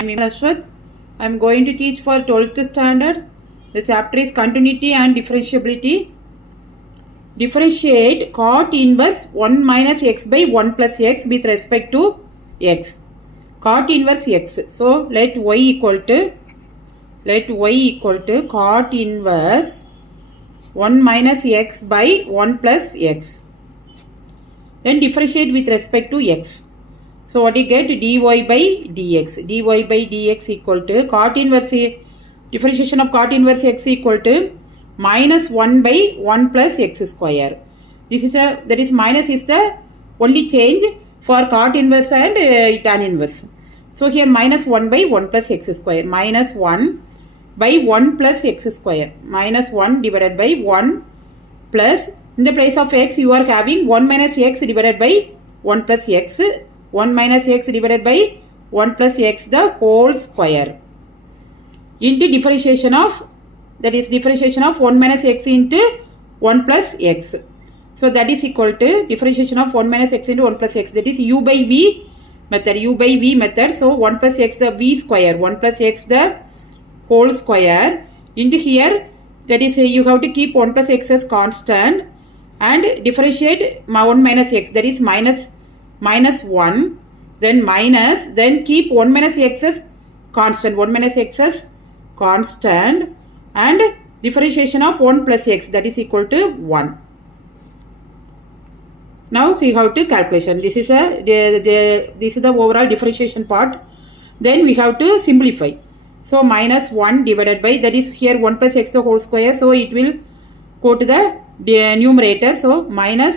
I'm Ashwath. I'm going to teach for 12th standard. The chapter is continuity and differentiability. Differentiate cot inverse 1 minus x by 1 plus x with respect to x. Cot inverse x. So let y equal to cot inverse 1 minus x by 1 plus x. Then differentiate with respect to x. So what you get? Dy by dx. Dy by dx equal to cot inverse, differentiation of cot inverse x equal to minus 1 by 1 plus x square. This is that is minus is the only change for cot inverse and tan inverse. So here minus 1 by 1 plus x square. Minus 1 by 1 plus x square. Minus 1 divided by 1 plus, in the place of x you are having 1 minus x divided by 1 plus x. 1 minus x divided by 1 plus x the whole square into differentiation of, that is differentiation of 1 minus x into 1 plus x. So that is equal to differentiation of 1 minus x into 1 plus x, that is u by v method. So 1 plus x the v square, 1 plus x the whole square into here, that is you have to keep 1 plus x as constant and differentiate 1 minus x, that is minus 1, then minus, then keep 1 minus x as constant, 1 minus x as constant and differentiation of 1 plus x, that is equal to 1. Now we have to calculation. This is the overall differentiation part. Then we have to simplify. So minus 1 divided by, that is here 1 plus x the whole square, so it will go to the numerator. So minus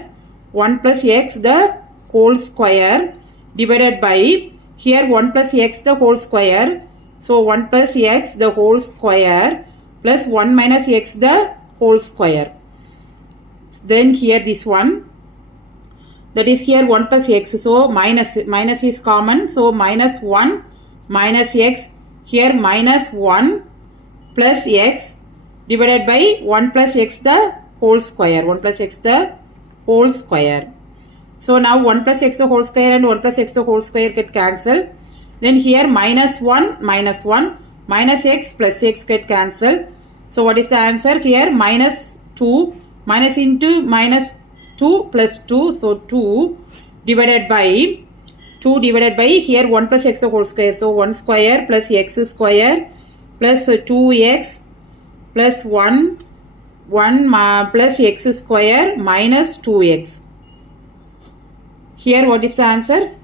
1 plus x the whole square divided by, here 1 plus x the whole square, so 1 plus x the whole square plus 1 minus x the whole square. Then here this one, that is here 1 plus x, so minus is common, so minus 1 minus x, here minus 1 plus x divided by 1 plus x the whole square, 1 plus x the whole square. So now 1 plus x the whole square and 1 plus x the whole square get cancelled. Then here minus 1 minus x plus x get cancelled. So what is the answer? Here minus 2, minus into minus 2 plus 2. So 2 divided by here 1 plus x the whole square. So 1 square plus x square plus 2x plus 1 plus x square minus 2x. Here what is the answer?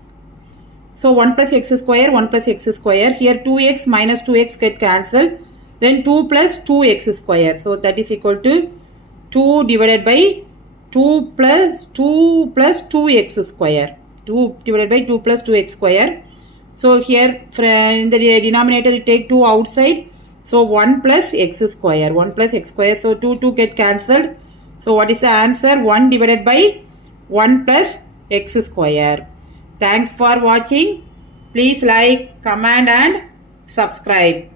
So 1 plus x square, 1 plus x square. Here 2x minus 2x get cancelled. Then 2 plus 2x square. So that is equal to 2 divided by 2 plus 2x square. 2 divided by 2 plus 2x square. So here in the denominator you take 2 outside. So 1 plus x square. 1 plus x square. So 2 get cancelled. So what is the answer? 1 divided by 1 plus x square. Thanks for watching. Please like, comment and subscribe.